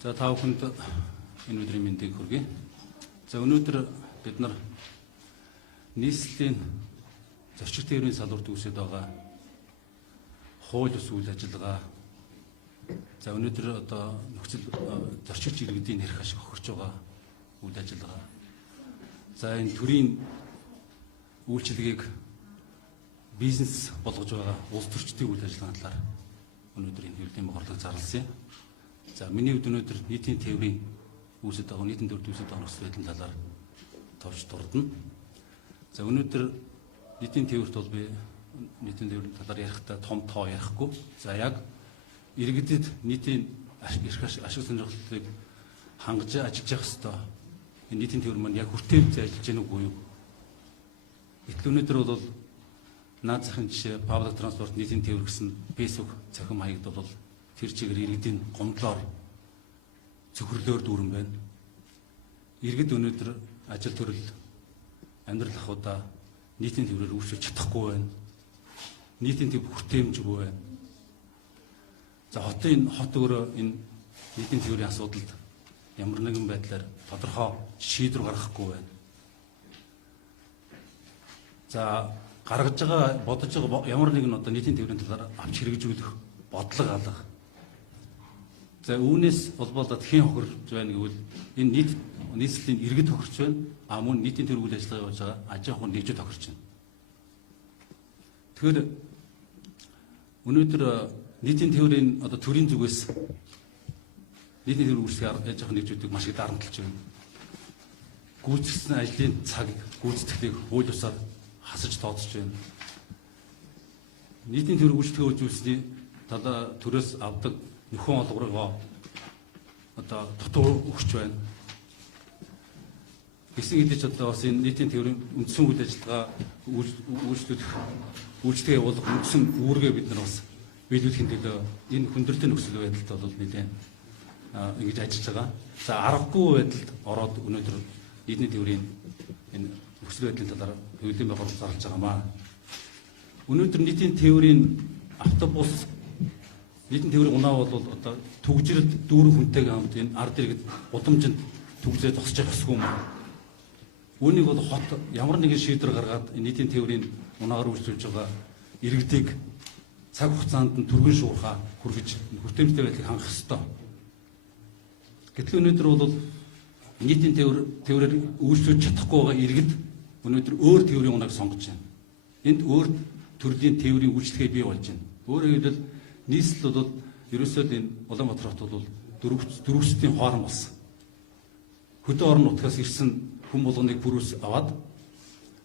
За та бүхэнд энэ өдрийн мэндийг хүргэе. За өнөөдөр бид нар нийслэлийн зорчигч тээврийн салбарт үүсэж байгаа хууль ус үйл ажиллагаа. За өнөөдөр одоо нөхцөл зорчигч иргэдийн эрх ашиг хохирч байгаа үйл ажиллагаа. За энэ төрийн үйлчилгээг бизнес болгож байгаа улс төрчдийн үйл ажиллагааны талаар өнөөдөр энэ хэвлэлийн борлог зарласан юм. За миний хувьд өнөөдөр нийтийн тээврийн үүсэж байгаа нийтийн төвд үүсэж байгаа нөхцөл байдлын талаар товч дурдна. За өнөөдөр нийтийн тээврт бол би нийтийн тээврийн талаар ярихдаа том тоо ярихгүй. За яг иргэдэд нийтийн эрх ашиг сонирхлыг хангаж ажиллаж явах ёстой. Энэ нийтийн тээвэр маань яг хүртээмж ажиллаж гэнэ үгүй юу? Гэтэл өнөөдөр бол наад захын жишээ паблик транспорт нийтийн тээвэр гэсэн Facebook цахим хаягд бол тэр чигээр иргэдийн гомдлоор зөвхөрлөөр дүүрэн байна. Иргэд өнөөдөр ажил төрөл амьдрал ахуйдаа нийтийн тээврээр үйлчлүүлж чадахгүй байна. Нийтийн тээвэр хүртээмжгүй байна. За хот өөрөө энэ нийтийн тээврийн асуудалд ямар нэгэн байдлаар тодорхой шийдвэр гаргахгүй байна. За гаргаж байгаа бодож байгаа ямар нэгэн одоо нийтийн тээврийн талаар авч хэрэгжүүлэх бодлого алга. За үүнээс холбоотой хэн хохирч байна гэвэл энэ нийслэлийн иргэд хохирч байна. А мөн нийтийн тээврийн үйл ажиллагаа явуулж байгаа аж ахуйн нэгжид хохирч байна. Тэгэхээр өнөөдөр нийтийн тээврийн одоо төрийн зүгээс нийтийн тээврийн үйлчлэгээ аж ахуйн нэгжүүдийг маш их дарамтлаж байна. Гүйцэтгэсэн ажлын цаг гүйцэтгэлийг хууль ёсоор хасаж тооцож байна. Нийтийн тээврийн үйлчлэгээ үзүүлсний талаа төрөөс авдаг нөхөн олгороо одоо дутуу өгч байна. Гэсэн хэдий ч одоо бас энэ нийтийн тээврийн үндсэн үйл ажиллагаа үйлчлэгээ явуулах үндсэн үүргээ бид нар бас биелүүлэхийн төлөө энэ хүндрэлтэй нөхцөл байдалд бол нэлээд ингэж ажиллаж байгаа. За аргагүй байдалд ороод өнөөдөр нийтийн тээврийн энэ нөхцөл байдлын талаар хэвлэлийн байгууллага зарлж байгаамаа. Өнөөдөр нийтийн тээврийн автобус нийтийн тээврийн унаа бол одоо түгжрэлд дүүрэн хүнтэйгээ хамт энэ ард иргэд удамжинд түгжрээ зогсож явах ёсгүй юм. Үүнийг бол хот ямар нэгэн шийдвэр гаргаад нийтийн тээврийн унаагаар үйлчлүүлж байгаа иргэдийг цаг хугацаанд нь түргэн шуурхаа хүргэж хүртээмжтэй байдлыг хангах ёстой. Гэтэл өнөөдөр бол нийтийн тээврээр үйлчлүүлж чадахгүй байгаа иргэд өнөөдөр өөр тээврийн унааг сонгож байна. Энд өөр төрлийн тээврийн үйлчлэгээ бий болж байна. Өөрөөр хэлбэл нийслэл бол ерөөсөө энэ Улаанбаатар хот бол дөрвөсчдийн хоорон болсон. Хөдөө орон нутгаас ирсэн хүн болгоныг бүрөөс аваад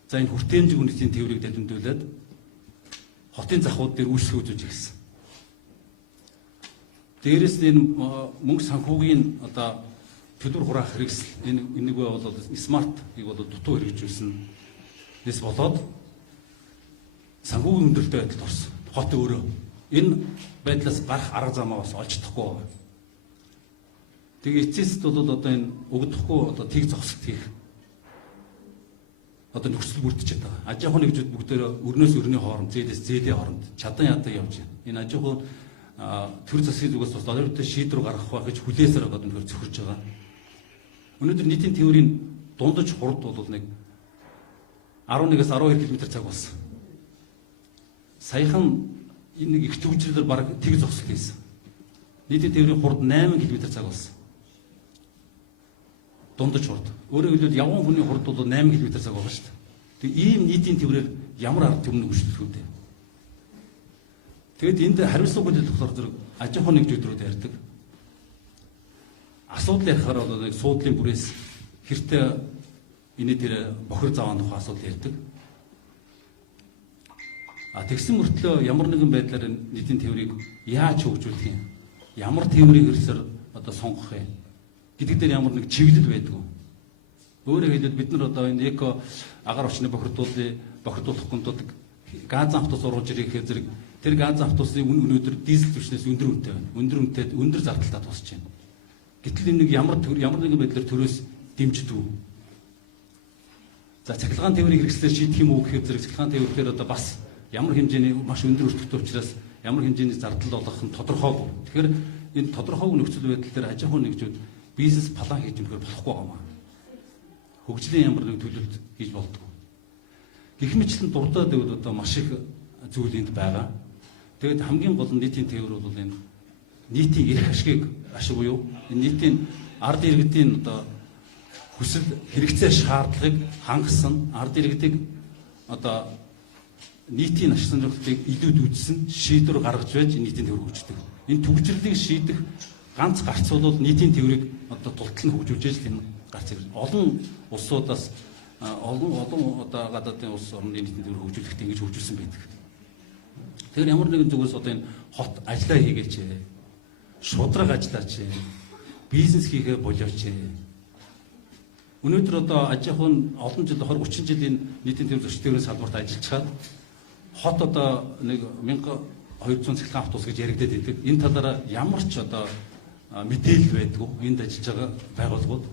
за энэ хүртээмжийг үнэтийн тээврийг дамжуулаад хотын захууд дээр үйлчлэг үзүүлж ирсэн. Дээрээс нь энэ мөнгө санхүүгийн одоо төлбөр хураах хэрэгсэл энийг бол смартыг бол дутуу хэрэгжүүлсэн. Нэс болоод санхүүгийн өндөртэй байдалд орсон. Хот өөрөө энэ байдлаас гарах арга замаа бас олж чадахгүй байна. Тэгээ эцэст бол одоо энэ өгдөхгүй одоо тэг зогсолт хийх одоо нөхцөл бүрдэж байгаа. Аж ахуйн нэгжүүд бүгдөө өрнөөс өрний хооронд, зээлээс зээлийн хооронд чадан яадаг явж байна. Энэ аж ахуйн төр засгийн зүгээс бас олонтой шийдвэр гаргах байх гэж хүлээсээр одоо нөхөр зөвхөрж байгаа. Өнөөдөр нийтийн тээврийн дундаж хурд бол нэг 11-аас 12 км цаг болсон. Саяхан энэ нэг их төвжрэлээр баг тэг зогсолт хийсэн. Нийтийн тээврийн хурд 8 км цаг болсон. Дундаж хурд. Өөрөөр хэлбэл явган хүний хурд бол 8 км цаг байгаа шүү дээ. Тэг ийм нийтийн тээврээр ямар арга түмнийг үйлчлэх үү? Тэгэд энд хариуцлага хүлээх болохоор зэрэг аж ахуйн нэгжүүд рүү ярьдаг. Асуудал ярихаар бол нэг суудлын бүрээс хэртээ энэ тэр бохир заваан тухай асуудал ярьдаг. Тэгсэн мөртлөө ямар нэгэн байдлаар нийтийн тээврийг яаж хөгжүүлэх юм? Ямар тээврийн хэрэгсээр одоо сонгох юм? Гэдэг дээр ямар нэг чиглэл байдгүй. Өөрөөр хэлбэл бид нар одоо энэ эко агаар орчны бохирдуулах гүнтүүд газын автобус оруулж ирэхээр зэрэг тэр газын автобусны үн өнөөдөр дизель түвшнээс өндөр үнэтэй байна. Өндөр үнэтэй өндөр зардалтай тусч байна. Гэтэл энэ нэг ямар нэгэн байдлаар төрөөс дэмждэг. За цахилгаан тээврийн хэрэгслээр шийдэх юм уу гэхээр зэрэг цахилгаан тээврээр одоо бас ямар хэмжээний маш өндөр өртөгтэй учраас ямар хэмжээний зардал олгох нь тодорхойгүй. Тэгэхээр энэ тодорхой нөхцөл байдал дээр аж ахуйн нэгжүүд бизнес план хийж өгөхөөр болохгүй байна. Хөгжлийн ямар нэг төлөвлөлт хийж болдгоо. Гэх мэтлэн дурдаад байвал одоо маш их зүйл энд байгаа. Тэгээд хамгийн гол нь нийтийн тээвэр бол энэ нийтийн эрх ашиг буюу энэ нийтийн ард иргэдийн одоо хүсэл хэрэгцээ шаардлагыг хангасан, ард иргэдийг одоо нийтийн ашиг сонирхлыг илүүд үзсэн шийдвэр гаргаж байж нийтийн тээвэр хөгждөг. Энэ төвчлөлийг шийдэх ганц гарц бол нийтийн тээврийг одоо тултал нь хөгжүүлж ижил энэ гарц ирж. Олон улсуудаас олон одоо гадаадын улс орны нийтийн тээвэр хөгжүүлэхдээ ингэж хөгжүүлсэн байдаг. Тэгэхээр ямар нэгэн зүгээс одоо энэ хот ажиллаа хийгээч, шудраг ажиллаач, бизнес хийгээ болооч. Өнөөдөр одоо аж ахуйн олон жил 20-30 жилийн нийтийн тээвэр зөрчил тээврийн салбарт ажиллаж чад хот одоо нэг 1200 цахилгаан автобус гэж яригдаад байдаг. Энэ талаараа ямар ч одоо мэдээлэл байдгүй. Энд ажиллаж байгаа байгууллагууд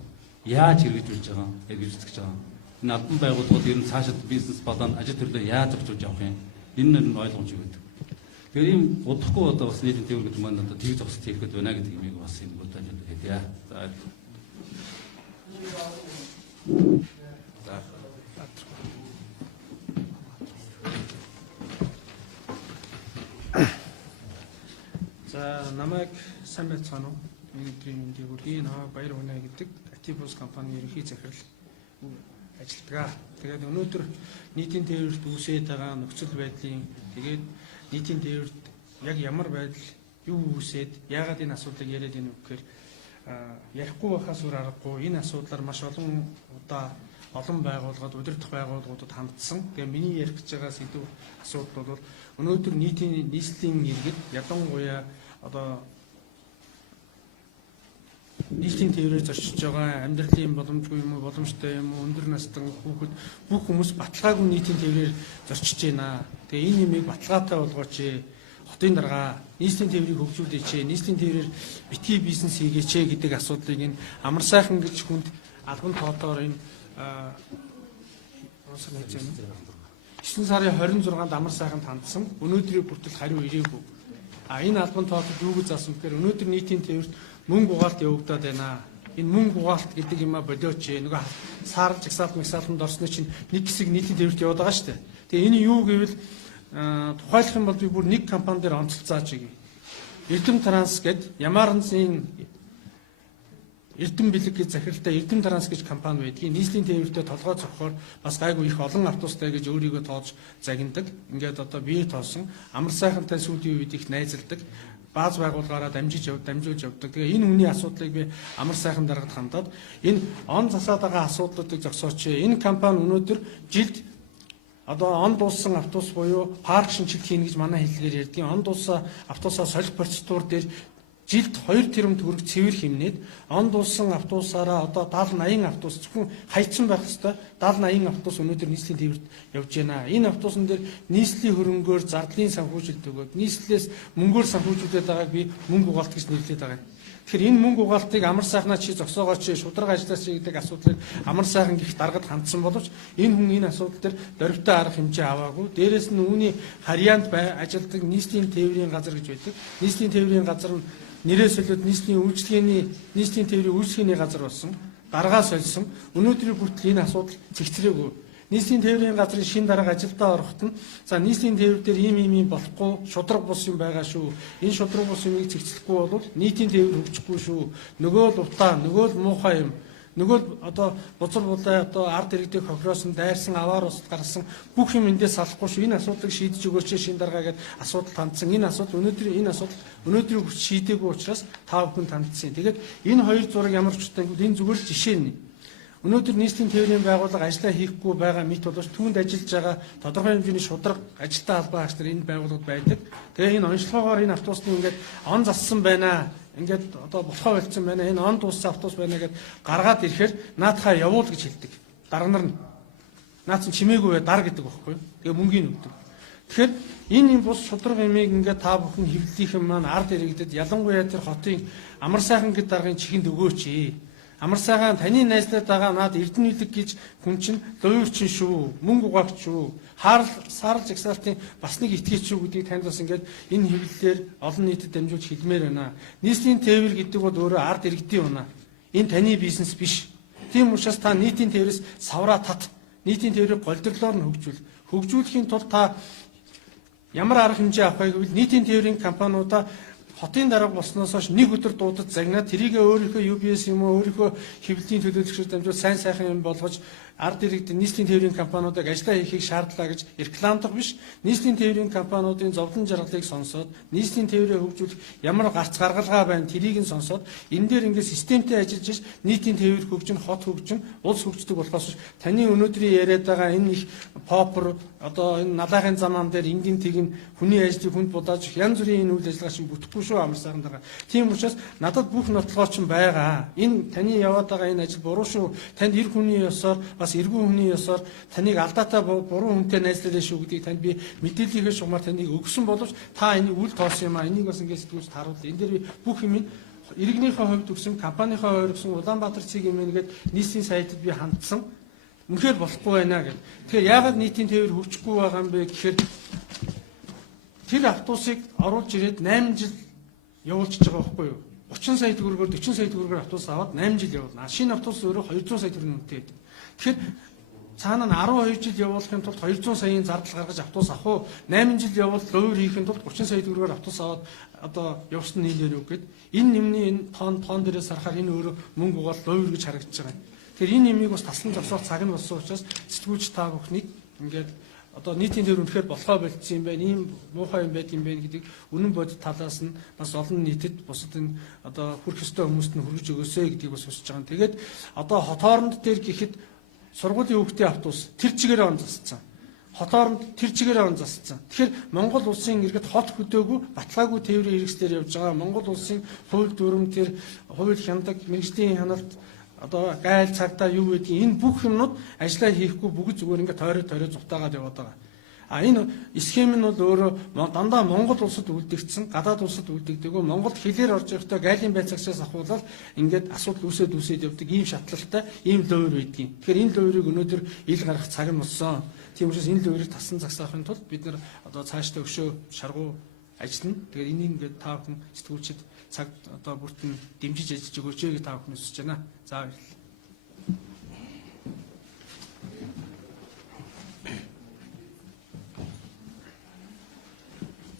яаж хэрэгжүүлж байгаа, хэрэгжүүлж байгаа. Энэ албан байгууллагууд ер нь цаашид бизнес болон ажил төрлөө яаж зохицуулж явах юм. Энэ нь ойлгомжтой байдаг. Тэгэхээр ийм удахгүй одоо бас нийтийн тээвэр гэдэг маань одоо тийг зогсолт хийхэд байна гэдэг юмыг бас энэ бодож хэлье. За намайг сайн байцгаана уу? Миний мэндийг хүргэе. Намайг Баяр Хунаа гэдэг Активбус компани ерөнхий захирал ажилладаг. Тэгээд өнөөдөр нийтийн тээвэрт үүсээд байгаа нөхцөл байдлын тэгээд нийтийн тээвэрт яг ямар байдал юу үүсээд яагаад энэ асуудлыг яриад байна вэ гэхээр ярихгүй байхаас өөр аргагүй энэ асуудлаар маш олон удаа олон байгууллагууд, удирдах байгууллагуудад хандсан. Тэгээ миний ярих гэж байгаа сэдв асуудал бол өнөөдөр нийслэлийн иргэд ялангуяа одоо нийслэлийн тээврээр зорчиж байгаа амьдралын боломжгүй юм уу, боломжтой юм уу, өндөр настай хүүхэд бүх хүмүүс баталгаагүй нийтийн тээврээр зорчиж байна. Тэгээ энэ юмыг баталгаатай болгооч. Хотын дарга нийслэлийн тээврийг хөгжүүлээч, нийслэлийн тээврээр битгий бизнес хийгээч гэдэг асуудлыг энэ амар сайхан гэж хүнд албан тоотоор энэ 9 сарын 26-нд амар сайханд хандсан. Өнөөдрийг хүртэл хариу ирээгүй. Энэ албан тоотод юу гэж заасан гэхээр өнөөдөр нийтийн тээвэрт мөнгө угаалт явагдаад байна. Энэ мөнгө угаалт гэдэг юм а болооч. Нөгөө сар жагсаалт мэгсаалтанд орсны чинь нэг хэсэг нийтийн тээвэрт яваад байгаа шүү дээ. Тэгээ энэ юу гэвэл тухайлах юм бол би бүр нэг компани дээр онцолцооч гэх. Эрдэм Транс гэдэг Ямаранцын Эрдэм бэлэг гэж захиралтай Эрдэм Транс гэж компани байдгийг нийслэлийн тээвэртэй толгой цохохоор бас гайгүй их олон автобустай гэж өөрийгөө тоож загнадаг. Ингээд одоо бие тоосон амар сайхантай сүүлийн үед их найзалдаг. Бааз байгууллагаараа дамжуулж явдаг. Тэгээ энэ хүний асуудлыг би амар сайхан даргад хандаад энэ он засаад байгаа асуудлуудыг зогсооч. Энэ компани өнөөдөр жилд одоо он дууссан автобус буюу парк шинжилт хийнэ гэж манай хэллэгээр ярьдгийн. Он дууссан автобусаа солих процедур дээр жилд 2 тэрбум төгрөг цэвэр хэмнээд он дууссан автобусаараа одоо 70-80 автобус зөвхөн хайцсан байх ёстой. 70-80 автобус өнөөдөр нийслэлийн тээвэрт явж байна. Энэ автобусан дээр нийслэлийн хөрөнгөөр зардлын санхүүжилт өгөөд нийслэлээс мөнгөөр санхүүжүүлээд байгааг би мөнгө угаалт гэж нэрлэдэг байгаа. Тэгэхээр энэ мөнгө угаалтыг амар сайхнаа чи зогсоогооч, шудраг ажиллаач гэдэг асуудлыг амар сайхан гих даргад хандсан боловч энэ хүн энэ асуудал дээр дөрвтэй арга хэмжээ аваагүй. Дээрээс нь үүний харьяанд ажилтдаг нийслэлийн тээврийн газар гэж байдаг. Нийслэлийн тээврийн газар нь нэрээ солиод нийслэлийн тээврийн үйлчлэгээний газар болсон. Даргаа сольсон. Өнөөдрийн хүртэл энэ асуудал цэгцрээгүй. Нийслэлийн тээврийн газрын шин дарга ажилдаа ороход нь за нийслэлийн тээвэр дээр ийм болохгүй шудраг бус юм байгаа шүү. Энэ шудраг бус юмыг цэгцлэхгүй бол нийтийн тээвэр хөгжихгүй шүү. Нөгөө л утаа, нөгөө л муухай юм. Нөгөө л одоо бузар булаа одоо ард иргэдийг хохироосон, дайрсан, аваар усд гарсан бүх юм эндээс салахгүй шүү. Энэ асуудлыг шийдэж өгөөч шин даргаа гэдэг асуудал хандсан. Энэ асуудал өнөөдрийг хүртэл шийдээгүй учраас та бүхэн хандсан. Тэгээд энэ хоёр зураг ямар ч утгагүй энэ зүгээр л жишээ нь. Өнөөдөр нийслэлийн тээврийн байгууллага ажиллаа хийхгүй байгаа мэт боловч түүнд ажиллаж байгаа тодорхой хэмжээний шудраг ажилтаа албан хаагч нар энэ байгууллагад байдаг. Тэгээ энэ онцлогоогоор энэ автобусны ингээд он зассан байна. Ингээд одоо болохоо болцсон байна. Энэ он дууссан автобус байна гэдээ гаргаад ирэхээр наатахаа явуул гэж хэлдэг. Дарга нар нь наацсан чимээгүй бай дар гэдэг байхгүй. Тэгээ мөнгөний өгдөг. Тэгэхээр энэ бус шудраг юмыг ингээд та бүхэн хэвлэлийнхэн маань ард иргэдэд ялангуяа тэр хотын амар сайхан гэдэг даргын чихэнд өгөөч. Амар сайхан таны найзлаад байгаа наад Эрдэнэлэг гэж хүн чинь луйрчин шүү, мөнгө угаагч шүү, саарл жагсаалтын бас нэг итгэж шүү гэдгийг танд бас ингээд энэ хэвлэлээр олон нийтэд дамжуулж хэлмээр байна. Нийслэлийн тээвэр гэдэг бол өөрөө ард иргэдийн унаа. Энэ таны бизнес биш. Тийм учраас та нийтийн тээврээс савраа тат. Нийтийн тээврийг голдрлоор нь хөгжүүлэхийн тулд та ямар арга хэмжээ авах вэ гэвэл нийтийн тээврийн компаниудаа хотын дарга болсноос хойш нэг өдөр дуудаж загнаад тэрийг өөрийнхөө UBS юм уу өөрийнхөө хэвлэлийн төлөөлөгчөөр дамжуул сайн сайхан юм болгож ард иргэд нийслэлийн тээврийн компаниудыг ажиллаа хийхийг шаардлаа гэж рекламдах биш. Нийслэлийн тээврийн компаниудын зовлон жаргалыг сонсоод нийслэлийн тээврээ хөгжүүлэх ямар гарц гаргалгаа байна тэрийг нь сонсоод энэ дээр ингээд системтэй ажиллаж иж нийтийн тээвэр хөгжин, хот хөгжин, улс хөгждөг болохоос таны өнөөдрийн яриад байгаа энэ их попер одоо энэ налахын замаан дээр ингийн тэгин хүний ажлыг хүнд будааж янз бүрийн энэ үйл ажиллагаа чинь бүтэхгүй шүү амар сайхан дараа. Тийм учраас надад бүх нотлогоо чинь байгаа. Энэ таны яваад байгаа энэ ажил буруу шүү. Танд эр хүний ёсоор бас эргэн хүний ёсоор таныг алдаатай буруу хүнтэй найзлаа шүү гэдгийг танд би мэдээллийнхээ шугамар таныг өгсөн боловч та энийг үл тоосон юм а. Энийг бас ингээд сэтгүүлч харуулъя. Энэ дээр бүх юм иргэнийхээ хувьд өгсөн, компанийнхаа хувьд өгсөн Улаанбаатар цэг юм нэгэд нийслэлийн сайдд би хандсан. Үнэхээр болохгүй байна гэх. Тэгэхээр яагаад нийтийн тээвэр хөгжихгүй байгаа юм бэ гэхээр тэр автобусыг оруулж ирээд 8 жил явуулчихж байгаа байхгүй юу? 30 сая төгрөгөөр 40 сая төгрөгөөр автобус аваад 8 жил явуулна. Шинэ автобус өөрөө 200 сая төгрөгийн үнэтэй байдаг. Тэгэхээр цаана нь 12 жил явуулахын тулд 200 саяын зардал гаргаж автобус авах уу? 8 жил явуул лойр хийхин тулд 30 сая төгрөгөөр автобус аваад одоо явсан нийлээр үг гээд энэ нэмний энэ тоон дээрээс харахаар энэ өөрөө мөнгө угаал лойр гэж харагдаж байгаа юм. Тэгэхээр энэ нэмийг бас таслан зогсоох цаг нь болсон учраас сэтгүүлч та бүхнийг ингээд одоо нийтийн төр үнэхээр болохоо болцсон юм байна. Ийм муухай юм байдаг юм байна гэдэг үнэн бодит талаас нь бас олон нийтэд бусад энэ одоо хүрх ёстой хүмүүст нь хүргэж өгөөсэй гэдгийг бас хүсэж байгаа. Тэгээд одоо хот хооронд дээр гэхэд сургуулийн хүүхдийн автобус тэр чигээрээ он засцсан. Хот хооронд тэр чигээрээ он засцсан. Тэгэхээр Монгол улсын иргэд хот хөдөөгүй баталгаагүй тээврийн хэрэгслээр явж байгаа. Монгол улсын хууль дүрм тэр хууль хяндаг мэргэжлийн хяналт одоо гайл цагтаа юу гэдгийг энэ бүх юмнууд ажиллаа хийхгүй бүгд зүгээр ингээд тойроо зутаагаад яваад байгаа. А энэ схем нь бол өөрөө дандаа Монгол улсад үлдэгдсэн, гадаад улсад үлдэгдэггүй Монголд хэлээр орж ирэхдээ гайлын байцаагчаас ахуулаад ингээд асуудал үүсээд явдаг ийм шатлалтай ийм лойр байдгийг. Тэгэхээр энэ лойрыг өнөөдөр ил гарах цаг нь болсон. Тийм учраас энэ лойрыг тасан загсаахын тулд бид нар одоо цаашдаа өшөө шаргуу ажиллана. Тэгэхээр энийг ингээд та бүхэн сэтгүүлчид цаг одоо бүртэн дэмжиж ажиллаж өгөөч гэж та бүхэн хүсэж байна. За баярлалаа.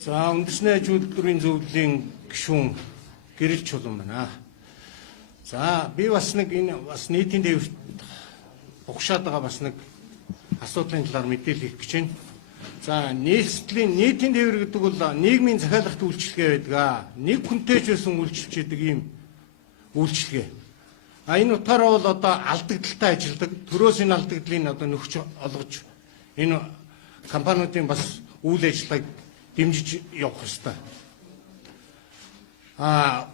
За үндэсний аж үйлдвэрийн зөвлөлийн гишүүн Гэрэл Чулуун байна. За би бас нэг энэ бас нийтийн тээвэрт угшаад байгаа бас нэг асуудлын талаар мэдээлэл өгч байна. За нийтийн тээвэр гэдэг бол нийгмийн захиалгат үйлчилгээ байдаг. Нэг хүнтэй ч байсан үйлчилж яадаг ийм үйлчилгээ. Энэ утгаараа бол одоо алдагдaltaй ажилладаг. Төрөөс энэ алдагдлыг одоо нөхч олгож энэ компаниудын бас үйл ажиллагааг дэмжиж явах хэрэгтэй.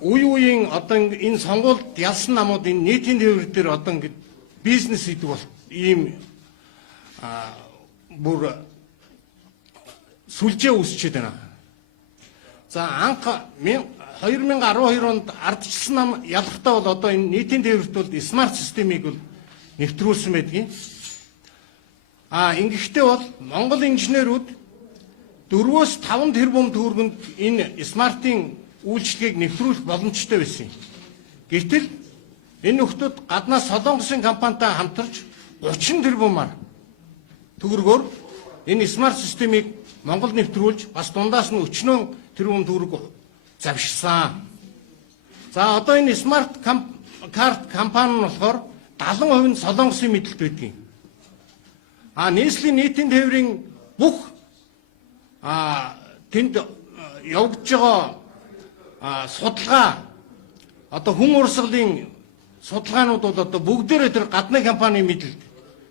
Үеийн одоо энэ сонгуульд ялсан намууд энэ нийтийн тээвэр дээр одоо ингэ бизнес хийдэг бол ийм бүр сүлжээ үүсчихэд байна. За анх 2012 онд ардчилсан нам ялгахтаа бол одоо энэ нийтийн тээвэрт бол смарт системийг бол нэвтрүүлсэн байдгийг. Ингэхдээ бол Монгол инженерүүд 4-5 тэрбум төгрөгөнд энэ смартын үйлчлэгийг нэвтрүүлэх боломжтой байсан юм. Гэвтэл энэ нөхдүүд гаднаас Солонгосын компанитай хамтарч 30 тэрбумаар төгрөгөөр энэ смарт системийг Монгол нэвтрүүлж бас дундаас нь 40 тэрбум төгрөг завшсан. За одоо энэ смарт карт компани нь болохоор 70% нь Солонгосын мэдлэлт байдаг. Нийслэлийн нийтийн тээврийн бүх тэнд явагдаж байгаа судалгаа одоо хүн урсгалын судалгаанууд бол одоо бүгдээрээ тэр гадны компани мэдлэлт.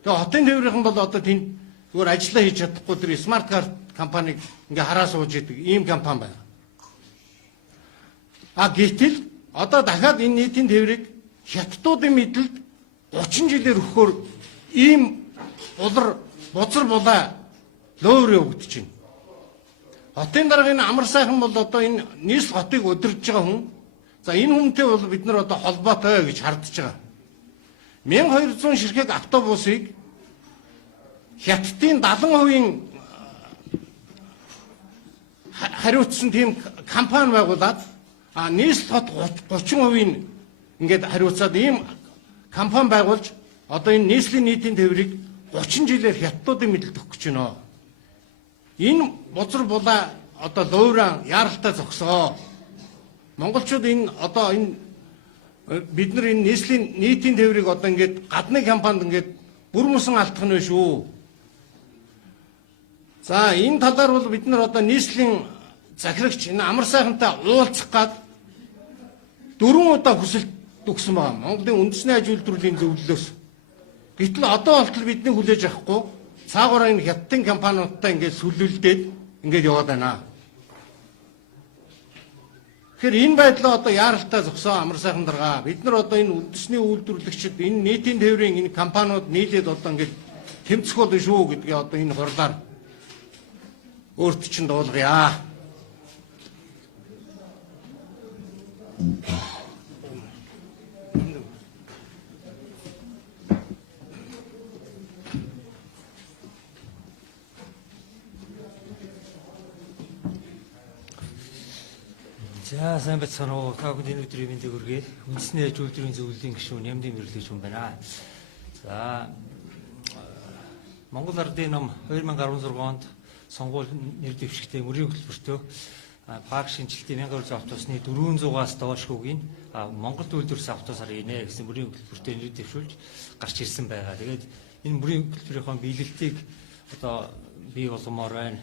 Тэгээ хотын тээврийнхэн бол одоо тэнд зүгээр ажиллаа хийж чадахгүй тэр смарт карт компаниг ингээ хараа сууж идэг ийм компани байна. Гэтэл одоо дахиад энэ нийтийн тээврийг хятадуудын мэдлэлд 30 жилээр өгөхөөр ийм бузар булаа лойр явагдаж байна. Хотын даргын амар сайхан бол одоо энэ нийслэл хотыг удирдах байгаа хүн. За энэ хүнтэй бол бид нар одоо холбоотой гэж хардж байгаа. 1200 ширхэг автобусыг Хятадын 70% хариуцсан тийм компани байгуулад нийслэл хот 30% ингээд хариуцаад ийм компани байгуулж одоо энэ нийслэлийн нийтийн тээврийг 30 жилээр хятадуудын мэдлэлд өгөх гэж байна. Энэ бузар булаа одоо лууран яаралтай зогсоо. Монголчууд энэ одоо энэ бид нар энэ нийслэлийн нийтийн тээврийг одоо ингээд гадны компанид ингээд бүр мөсөн алдах нь шүү. За энэ талаар бол бид нар одоо нийслэлийн захирагч энэ амар сайхантай уулзах гад 4 удаа хүсэлт өгсөн байна. Монголын үндэсний аж үйлдвэрлэлийн зөвлөлөөс. Гэтэл одоо болтол бидний хүлээж авахгүй цаагаараа энэ хятадын компаниудтай ингээд сүлүүлдээд ингээд яваад байна. Тэгэхээр энэ байдлаа одоо яаралтай зогсоо амар сайхан дарга. Бид нар одоо энэ үндэсний үйлдвэрлэгчид энэ нийтийн тээврийн энэ компаниуд нийлээд одоо ингээд тэмцэх болно шүү гэдгээ одоо энэ хурлаар өөрт чинь дуулгая. За сайн бацхан уу та бүхэн өдрийн мэндийг хүргэе. Үндэсний аж үйлдвэрийн зөвлөлийн гишүүн Нямдын мэрлэгч хүн байна. За Монгол Ардын ном 2016 онд сонгуул нэр дэвшигтэй мөрийн хөтөлбөртөө парк шинжилтийн 1200 автобусны 400-аас доош хүүгийн Монголд үйлдвэрлэсэн автобусаарийнэ гэсэн мөрийн хөтөлбөртөө нэр дэвшүүлж гарч ирсэн байгаа. Тэгээд энэ мөрийн хөтөлбөрийн биелэлтийг одоо бий болгомоор байна.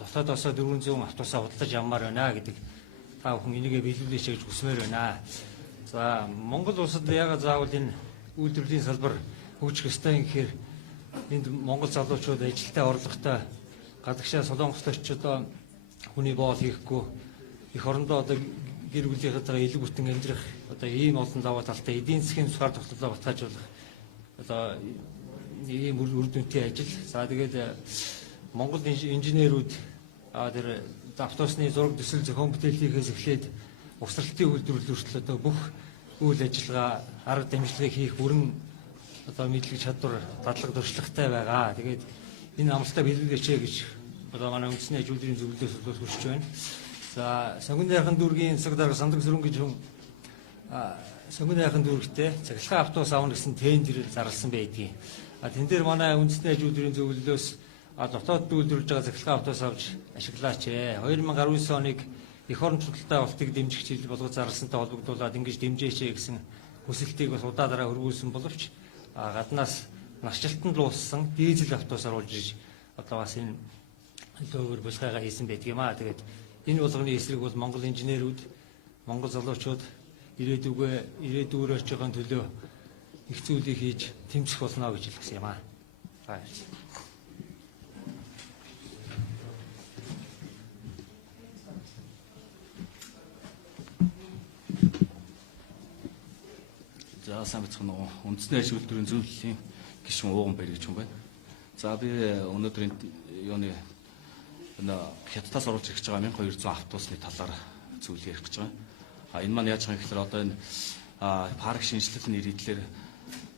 Дотоодоос 400 автобусаа худалдаж авмаар байна гэдэг та бүхэн энийгээ биелүүлээч гэж хүсмээр байна. За Монгол улсад яагаад заавал энэ үйлдвэрлэлийн салбар хөгжих ёстой юм гэхээр энд Монгол залуучууд ажилдаа орлоготой гадагшаа солонгост очиж одоо хүний боол хийхгүй их орондоо одоо гэр бүлийнхээтэйгээ илүү бүтэн амьдрах одоо ийм олон даваа талтай эдийн засгийн цусгаар тогтолцоо баталгаажуулах одоо ийм үр дүнтэй ажил. За тэгээд Монгол инженерүүд тэр автобусны зураг төсөл зохион бүтээлийнхээс эхлээд угсралтын үйлдвэрлэл хүртэл одоо бүх үйл ажиллагаа арга дамжлагыг хийх бүрэн одоо мэдлэг чадвар дадлаг дуршлагтай байгаа. Тэгээд энэ амлалтаа биелүүлээч гэж одоо манай үндэсний аж үйлдвэрийн зөвлөлөөс хүсэж байна. За сонгон яхан дүүргийн цаг дарга сандаг сүрэн гэж хүн сонгон яхан дүүрэгтээ цахилгаан автобус авах гэсэн тендер зарласан байдгийг. Тэн дээр манай үндэсний аж үйлдвэрийн зөвлөлөөс дотоод үйлдвэрлэж байгаа цахилгаан автобус авч ашиглаач. 2019 оныг эх орон судалтай болтыг дэмжих чиглэл болгож зарласантай холбогдуулаад ингэж дэмжээч гэсэн хүсэлтийг бас удаа дараа хөрвүүлсэн боловч гаднаас нарчлалтанд лууссан дизель автобусаар болж ирж одоо бас энэ лөгөр булгайгаа хийсэн байдаг юм аа. Тэгээд энэ болгоны эсрэг бол Монгол инженерүүд, Монгол залуучууд ирээдүйгээр орж байгаа төлөө их зүйлийг хийж тэмцэх болно гэж хэлсэн юм аа. За сайн бацхан уу. Үндэсний аж үйлдвэрийн зөвлөлийн гишүүн Ууган Баяр гэж хүн байна. За би өнөөдөр юуны Хятадаас оруулж ирж байгаа 1200 автобусны талаар зүйл ярих гэж байгаа. Энэ маань яаж байгаа гэхээр одоо энэ парк шинжилтийн ирээдлэр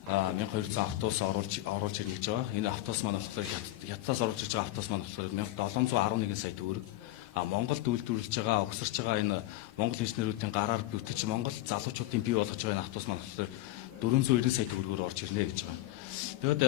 1200 автобус оруулж ирнэ гэж байгаа. Энэ автобус маань болохоор Хятадаас оруулж ирж байгаа автобус маань болохоор 711 сая төгрөг. Монголд үйлдвэрлэж байгаа, угсарч байгаа энэ Монгол инженерүүдийн гараар бүтэж Монгол залуучуудын бий болгож байгаа энэ автобус маань болохоор 490 сая төгрөгөөр орж ирнэ гэж байгаа. Тэгэд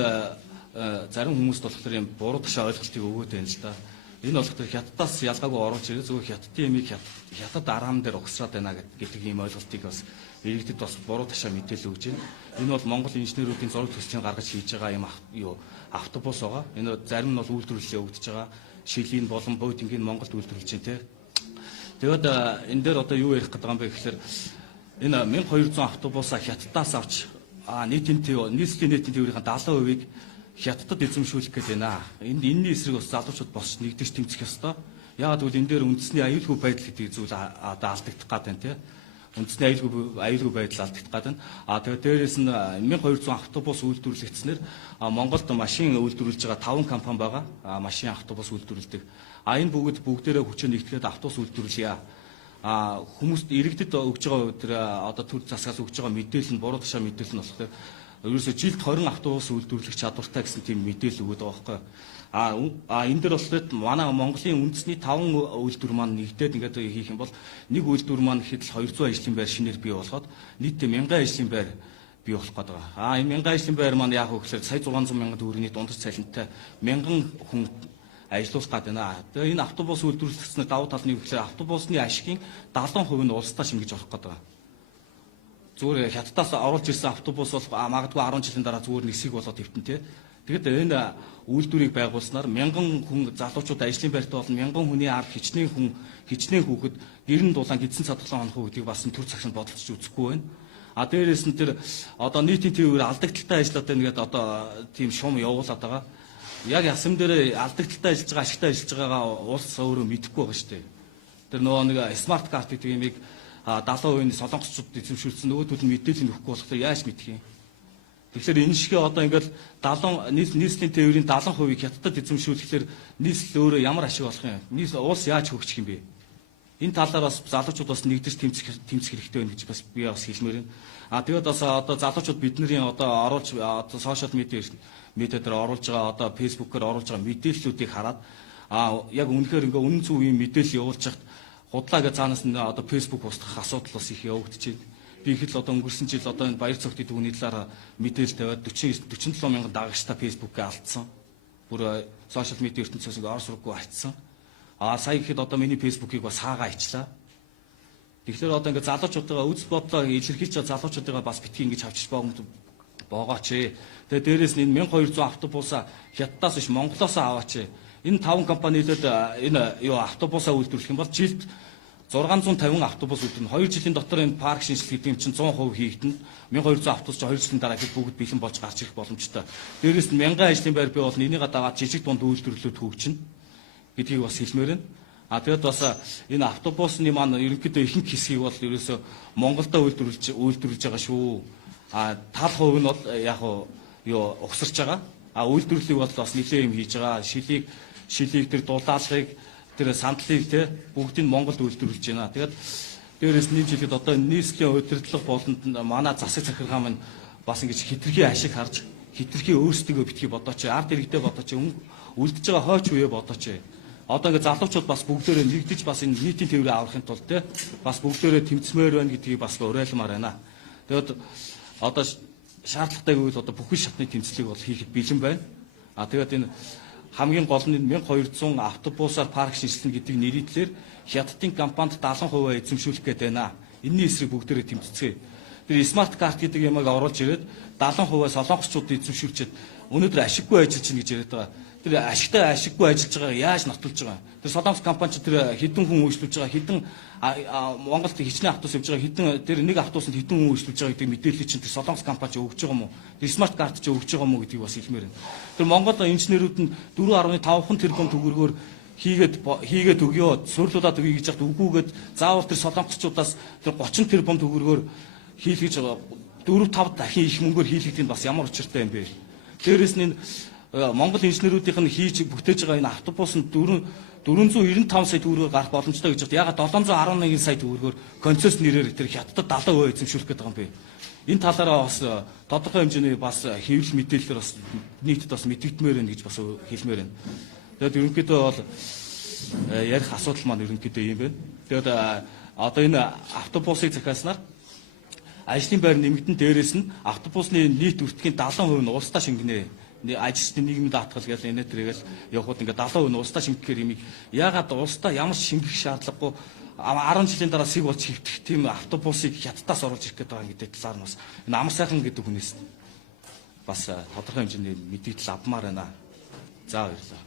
зарим хүмүүст болохоор юм буруу ташаа ойлголтыг өгөөд байна л да. Энэ болохоор Хятадаас ялгаагүй оруулж ирээ зөвхөн Хятадын ямиг Хятад араан дээр угсраад байна гэдэг ийм ойлголтыг бас иргэдэд бас буруу ташаа мэдээлэл өгж байна. Энэ бол Монгол инженерүүдийн зураг төслийн гаргаж хийж байгаа юм автобус байгаа. Энэ зарим нь бол үйлдвэрлэлээ өгдөж байгаа. Шилийн болон Боингийн Монголд үйлдвэрлэж байна те. Тэгэд энэ дээр одоо юу ярих гэдэг юм бэ гэхээр энэ 1200 автобусаа Хятадаас авч нийслэлийн нийтийн тээврийн 70%-ийг Хятадд эзэмшүүлэх гээд байна. Энэний эсрэг бас залуучууд босч нэгдэж тэмцэх ёстой. Яагаад гэвэл энэ дээр үндэсний аюулгүй байдал гэдэг зүйл одоо алдагдах гээд байна те. Үндэсний аюулгүй байдал алдагдах гээд байна. Тэгээд дээрээс нь 1200 автобус үйлдвэрлэгдснээр Монголд машин үйлдвэрлэж байгаа 5 компани байгаа. Машин автобус үйлдвэрлэдэг. Энэ бүгдээрээ хүчээ нэгтгэхэд автобус үйлдвэрлэе. Хүмүүст иргэдэд өгж байгаа тэр одоо төр засгаас өгж байгаа мэдээлэл нь буруу ташаа мэдээлэл нь болохоор ерөөсө жилд 20 автобус үйлдвэрлэх чадвартай гэсэн тийм мэдээлэл өгöd байгаа байхгүй. Энэ дээр болохоор манай Монголын үндэсний 5 үйлдвэр маань нэгдээд ингээд хийх юм бол нэг үйлдвэр маань ихэд 200 ажлын байр шинээр бий болгоод нийтдээ 1000 ажлын байр бий болох гэдэг байгаа. Энэ 1000 ажлын байр маань яг хөглөөр сая 600 мянган төгрөгийн дундаж цалинтай 1000 хүн ажиллуулах гэдэг байна. Тэгээ энэ автобус үйлдвэрлэгчний давуу тал нь юу гэхээр автобусны ашигын 70% нь улсдаа шингэж авах гэдэг байна. Зүгээр хятадаас оруулж ирсэн автобус бол магадгүй 10 жилийн дараа зүгээр нисэх болоод өвтөн тий. Тэгэхэд энэ үйлдвэрийг байгуулснаар 1000 хүн залуучууд ажлын байрт болно, 1000 хүний ард хичнээн хүүхэд гэрэн дулаан гидсэн цадгалан хонох гэдгийг бас төр цагшин бодолч үзэхгүй байна. Дээрээс нь тэр одоо нийтийн төвөөр алдагдaltaй ажиллаад байна гэдэг одоо тийм шум явуулаад байгаа. Яг ясам дээр алдагдaltaй ажиллаж байгаа, ашигтай ажиллаж байгаагаа улс өөрөө мэдэхгүй байгаа шүү дээ. Тэр нөгөө нэг смарт карт гэдэг юмыг 70% солонгосчууд эзэмшүүлсэн, нөгөөдүүд нь мэдээлэл нөхгүй болохоор яаж мэдэх юм? Тэгэхээр энэ шиг одоо ингээл 70 нийслэлийн тээврийн 70%-ийг хятадд эзэмшүүлэхээр нийслэл өөрөө ямар ашиг болох юм? Улс яаж хөгжих юм бэ? Энэ талаар бас залуучууд бас нэгдэж тэмцэх хэрэгтэй байна гэж бас би бас хэлмээр байна. Тэгээд бас одоо залуучууд бидний одоо оруулж одоо сошиал медиа дээр оруулж байгаа одоо фэйсбүүкээр оруулж байгаа мэдээллүүдийг хараад яг үнэхээр ингээ үнэн зөв юм мэдээлэл явуулж хахад худлаа гэж цаанаас нь одоо фэйсбүүк устгах асуудал бас их явагдаж байна. Би ихэд л одоо өнгөрсөн жил одоо энэ баяр цогт түүний талаар мэдээлэл тавиад 47 мянган дагагчтай фэйсбүүкээ алдсан. Бүр сошиал медиа ертөнцөөс ингээ орос руугүй альцсан. Сая ихэд одоо миний фэйсбүүкийг бас хаагаа ичлаа. Тэгэхээр одоо ингээ залуучуудаа үз бодлоо илэрхийлж залуучуудаа бас битгий ингэж авчиж боогооч. Тэгээ дээрээс нь энэ 1200 автобусаа хятадаас биш Монголоос аваач. Энэ 5 компаниудад энэ автобусаа үйлдвэрлэх юм бол жилд 650 автобус үйлдвэрлэнэ. 2 жилийн дотор энэ парк шинжилгээ гэдэг юм чинь 100% хийгдэнэ. 1200 автобус 2 жилийн дараа хэд бүгд бэлэн болж гарч ирэх боломжтой. Дээрээс нь 1000 ажлын байр бий болно. Энийг дагаад жижиг дунд үйлдвэрлэлүүд хөгжинэ гэдгийг бас хэлмээр байна. Тэгээд бас энэ автобусны маань ерөнхийдөө ихэнх хэсгийг бол ерөөсөө Монголдо үйлдвэрлэж байгаа шүү. Тал хувь нь бол яг угсарч байгаа. Үйлдвэрлэлийг бол бас нэлээд юм хийж байгаа. Шилийг тэр дулаалгыг тэр сандлыг те бүгдийг Монголд үйлдвэрлэж байна. Тэгээд дээрээс нь жилд одоо нийслэлийн удирдлага болонд манай засаг захиргаа маань бас ингэж хитрхи ашиг харж хитрхи өөрсдөө битгий бодооч. Ард иргэдээ бодооч. Үлдэж байгаа хойч үе бодооч. Одоо ингээ залуучууд бас бүгдээрээ нэгдэж бас энэ нийтийн тээврээ аврахын тулд те бас бүгдээрээ тэмцмээр байна гэдгийг бас уриалмаар байна. Тэгээд одоо шаардлагатай үйл одоо бүхэл шатны тэмцлийг бол хийхэд бэлэн байна. Тэгээд энэ хамгийн гол нь 1200 автобусаар парк шинжилнэ гэдэг нэрийдлэр хятадын компанид 70% эзэмшүүлэх гээд байна. Энэний эсрэг бүгдээрээ тэмцэцгээе. Тэр смарт карт гэдэг юмыг оруулж ирээд 70% солонгосчууд эзэмшүүлчихэд өнөөдөр ашиггүй ажиллаж байна гэж яриад байгаа. Тэр ашиггүй ажиллаж байгаа яаж нотолж байгаа. Тэр солонгос компани ч тэр хэдэн хүн үйлчлүүлж байгаа, хэдэн Монголд хичнээн автобус явж байгаа, хэдэн тэр нэг автобусанд хэдэн хүн үйлчлүүлж байгаа гэдэг мэдээлэл чинь тэр солонгос компани ч өгч байгаа юм уу? Тэр смарт карт ч өгч байгаа юм уу гэдгийг бас хэлмээр байна. Тэр Монгол инженерүүд нь 4.5 тэрбум төгрөгөөр хийгээд өгөө, суйрлуулад өгье гэж хад үгүйгээд заавал тэр солонгосчуудаас тэр 30 тэрбум төгрөгөөр хийлгэж 4-5 дахин их мөнгөөр хийлгэх нь бас ямар учиртай юм бэ? Дээрээс нь Монгол инженерүүдийнх нь хийж бүтээж байгаа энэ автобус нь 495 сая төгрөгөөр гарах боломжтой гэж байна. Ягаад 711 сая төгрөгөөр концесс нэрээр тэр хятадд 70% эзэмшүүлэх гэдэг юм бэ? Энэ талаараа бас тодорхой хэмжээний бас хэвлэл мэдээлэлээр бас нийтэд бас мэдэгдмээр байна гэж бас хэлмээр байна. Тэгээд ерөнхийдөө бол ярих асуудал маань ерөнхийдөө юм байна. Тэгээд одоо энэ автобусыг захиаснаар ажлын байр нэмэгдэн дээрээс нь автобусны нийт өртгийн 70% нь улсдаа шингэнэ. Ажилчдын нийгмийн даатгал гэж энэ төргээл явхад ингээ 70% нь улсдаа шингэхээр юм. Ягаад улсдаа ямар ч шингэх шаардлагагүй 10 жилийн дараа сэг болж хэвтэх тийм автобусыг хятадаас оруулж ирэх гэдэг байгаа гэдэг талаар нь бас энэ амар сайхан гэдэг хүнээс бас тодорхой хэмжээний мэдээлэл авмаар байна. За баярлалаа.